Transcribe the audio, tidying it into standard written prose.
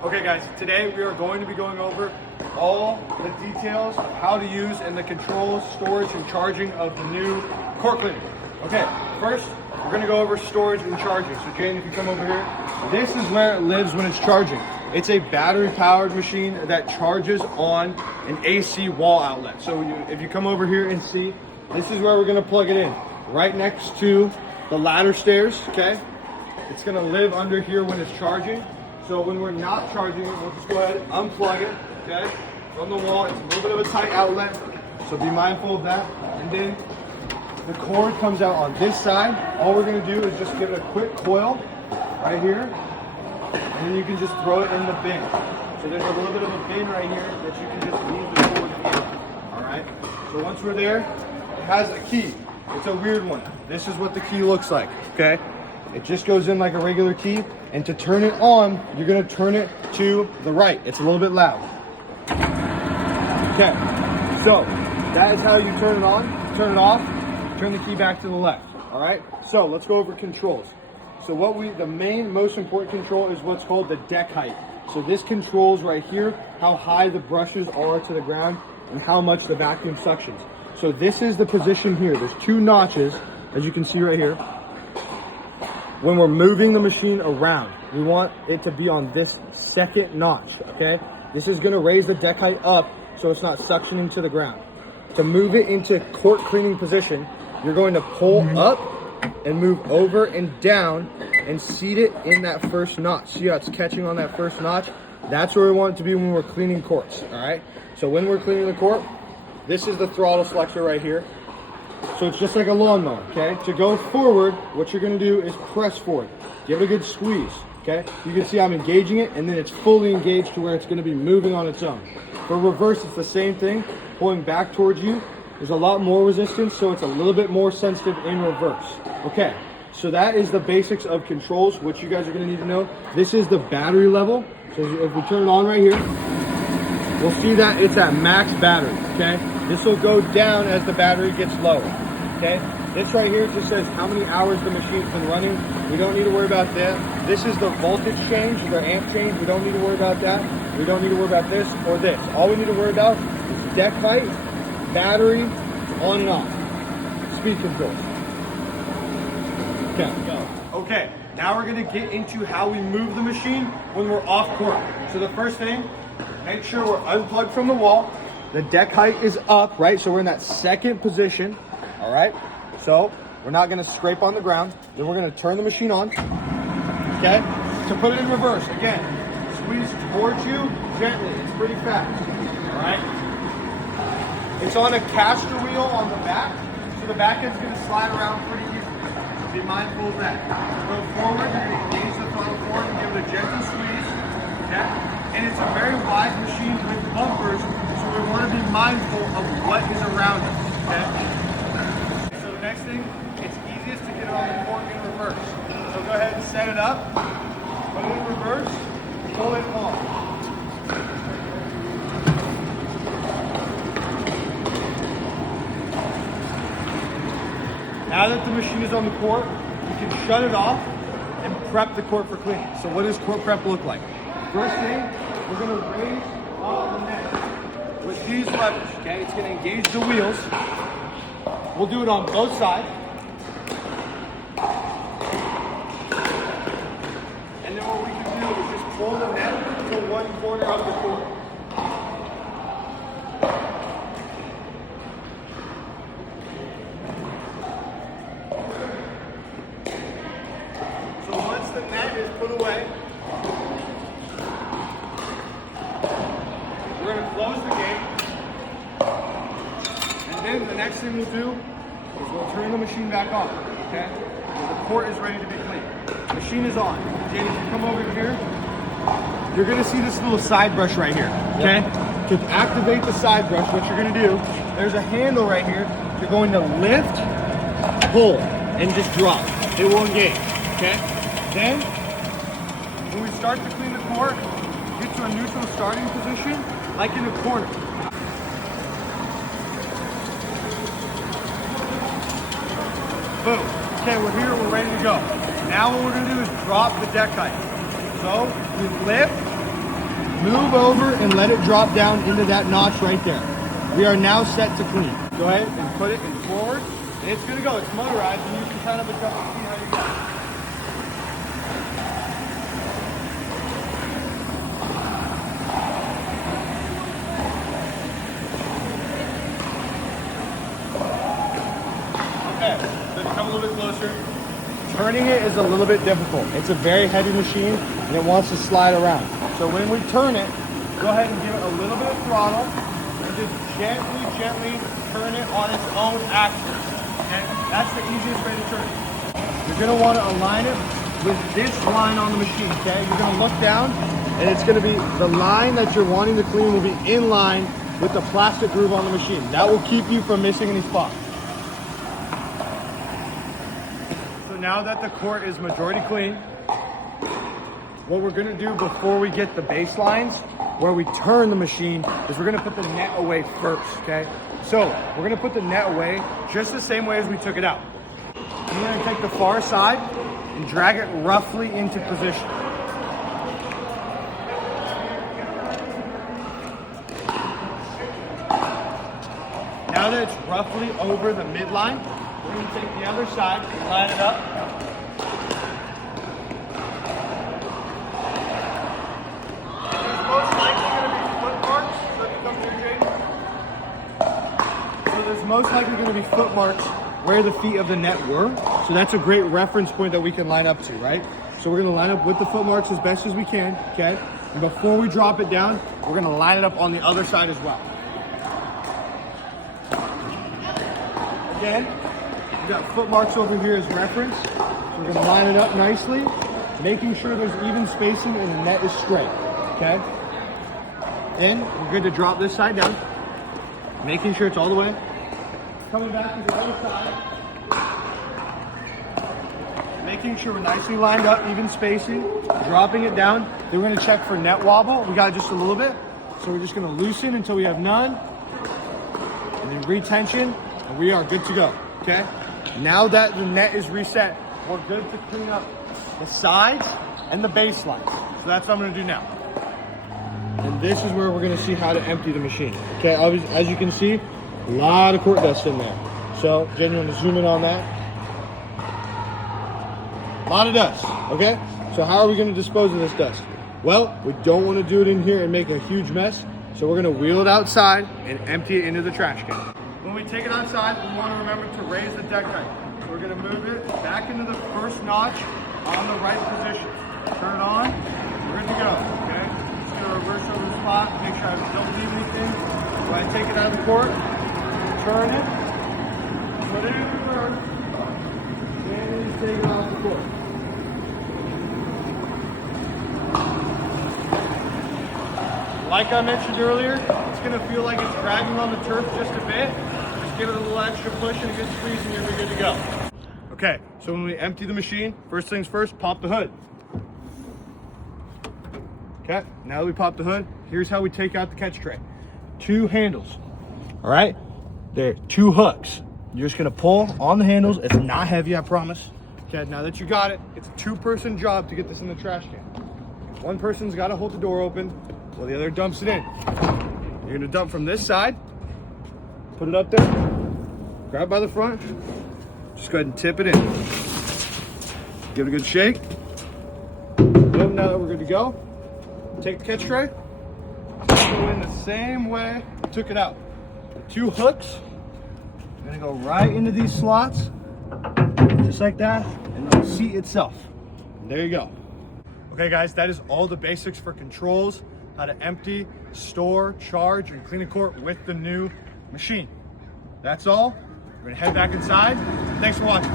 Okay guys, today we are going to be going over all the details of how to use and the controls, storage, and charging of the new court cleaner. Okay, first we're going to go over storage and charging. So Jane, if you come over here, this is where it lives when it's charging. It's a battery powered machine that charges on an AC wall outlet. So if you come over here and see, this is where we're going to plug it in, right next to the ladder stairs, okay? It's going to live under here when it's charging. So when we're not charging it, we'll just go ahead and unplug it, okay? From the wall, it's a little bit of a tight outlet, so be mindful of that. And then the cord comes out on this side. All we're gonna do is just give it a quick coil right here, and then you can just throw it in the bin. So there's a little bit of a bin right here that you can just leave the cord in, all right? So once we're there, it has a key. It's a weird one. This is what the key looks like, okay? It just goes in like a regular key, and to turn it on, you're gonna turn it to the right. It's a little bit loud. Okay, so that is how you turn it on, turn it off, turn the key back to the left, all right? So let's go over controls. So the main, most important control is what's called the deck height. So this controls right here how high the brushes are to the ground and how much the vacuum suctions. So this is the position here. There's two notches, as you can see right here. When we're moving the machine around, we want it to be on this second notch, okay? This is gonna raise the deck height up so it's not suctioning to the ground. To move it into court cleaning position, you're going to pull up and move over and down and seat it in that first notch. See how it's catching on that first notch? That's where we want it to be when we're cleaning courts, all right? So when we're cleaning the court, this is the throttle selector right here. So it's just like a lawnmower, okay? To go forward, what you're gonna do is press forward. Give it a good squeeze, okay? You can see I'm engaging it, and then it's fully engaged to where it's gonna be moving on its own. For reverse, it's the same thing. Pulling back towards you, there's a lot more resistance, so it's a little bit more sensitive in reverse. Okay, so that is the basics of controls, which you guys are gonna need to know. This is the battery level. So if we turn it on right here, we'll see that it's at max battery, okay? This will go down as the battery gets lower, okay? This right here just says how many hours the machine's been running. We don't need to worry about that. This is the voltage change, the amp change. We don't need to worry about that. We don't need to worry about this or this. All we need to worry about is deck height, battery, on and off, speed controls. Okay, go. Okay, now we're gonna get into how we move the machine when we're off court. So the first thing, make sure we're unplugged from the wall. The deck height is up, right? So we're in that second position, all right? So we're not gonna scrape on the ground. Then we're gonna turn the machine on, okay? To put it in reverse, again, squeeze towards you gently. It's pretty fast, all right? It's on a caster wheel on the back, so the back end's gonna slide around pretty easily. Be mindful of that. Go forward, you're gonna engage the throttle forward and give it a gentle squeeze, okay? And it's a very wide machine with bumpers, so we want to be mindful of what is around us, okay? So the next thing, it's easiest to get it on the court in reverse. So go ahead and set it up, put it in reverse, pull it off. Now that the machine is on the court, you can shut it off and prep the court for cleaning. So what does court prep look like? First thing, we're gonna raise up the net with these levers, okay? It's gonna engage the wheels. We'll do it on both sides. And then what we can do is just pull the net to one corner of the court. So once the net is put away, we're going to close the gate, and then the next thing we'll do is we'll turn the machine back on, okay? The court is ready to be cleaned. The machine is on. Jane, if you come over here, you're going to see this little side brush right here, okay? Yep. To activate the side brush, what you're going to do, there's a handle right here. You're going to lift, pull, and just drop. It will engage, okay? Then, when we start to clean the court, get to a neutral starting position, like in a corner. Boom. Okay, we're here, we're ready to go. Now what we're gonna do is drop the deck height. So we lift, Move over and let it drop down into that notch right there. We are now set to clean. Go ahead and put it in forward. And it's gonna go, it's motorized, and you can kind of adjust and see how you go. Okay, so come a little bit closer. Turning it is a little bit difficult. It's a very heavy machine and it wants to slide around. So when we turn it, go ahead and give it a little bit of throttle and just gently turn it on its own axis. Okay? That's the easiest way to turn it. You're gonna want to align it with this line on the machine, okay? You're gonna look down and it's gonna be, the line that you're wanting to clean will be in line with the plastic groove on the machine. That will keep you from missing any spots. Now that the court is majority clean, what we're gonna do before we get the baselines, where we turn the machine, is we're gonna put the net away first, okay? So we're gonna put the net away just the same way as we took it out. We're gonna take the far side and drag it roughly into position. Now that it's roughly over the midline, we're going to take the other side and line it up. There's most likely going to be foot marks. So if you come here, Jake. So there's most likely going to be foot marks where the feet of the net were. So that's a great reference point that we can line up to, right? So we're going to line up with the foot marks as best as we can, okay? And before we drop it down, we're going to line it up on the other side as well. Again, we got foot marks over here as reference. We're gonna line it up nicely, making sure there's even spacing and the net is straight, okay? Then we're good to drop this side down, making sure it's all the way. Coming back to the other side, making sure we're nicely lined up, even spacing, dropping it down. Then we're gonna check for net wobble. We got just a little bit, so we're just gonna loosen until we have none, and then retension, and we are good to go, okay? Now that the net is reset, we're good to clean up the sides and the baselines. So that's what I'm gonna do now. And this is where we're gonna see how to empty the machine. Okay, as you can see, a lot of court dust in there. So, Jen, you wanna zoom in on that? A lot of dust, okay? So how are we gonna dispose of this dust? Well, we don't wanna do it in here and make a huge mess. So we're gonna wheel it outside and empty it into the trash can. When we take it outside, we want to remember to raise the deck height. So we're going to move it back into the first notch on the right position. Turn it on, we're good to go, okay? Just going to reverse over the spot, make sure I don't leave anything. When I take it out of the court, turn it, put it in reverse, and then you take it off the court. Like I mentioned earlier, it's going to feel like it's dragging on the turf just a bit. Just give it a little extra push and a good squeeze and you'll be good to go. Okay, so when we empty the machine, first things first, pop the hood. Okay, now that we pop the hood, here's how we take out the catch tray. 2 handles, all right? There, 2 hooks. You're just gonna pull on the handles. It's not heavy, I promise. Okay, now that you got it, it's a 2-person job to get this in the trash can. One person's gotta hold the door open while the other dumps it in. You're gonna dump from this side, put it up there, grab by the front, just go ahead and tip it in. Give it a good shake. Then now that we're good to go, take the catch tray, go in the same way we took it out. The 2 hooks are gonna go right into these slots, just like that, and they'll seat itself. And there you go. Okay guys, that is all the basics for controls, how to empty, store, charge, and clean a court with the new machine. That's all. We're gonna head back inside. Thanks for watching.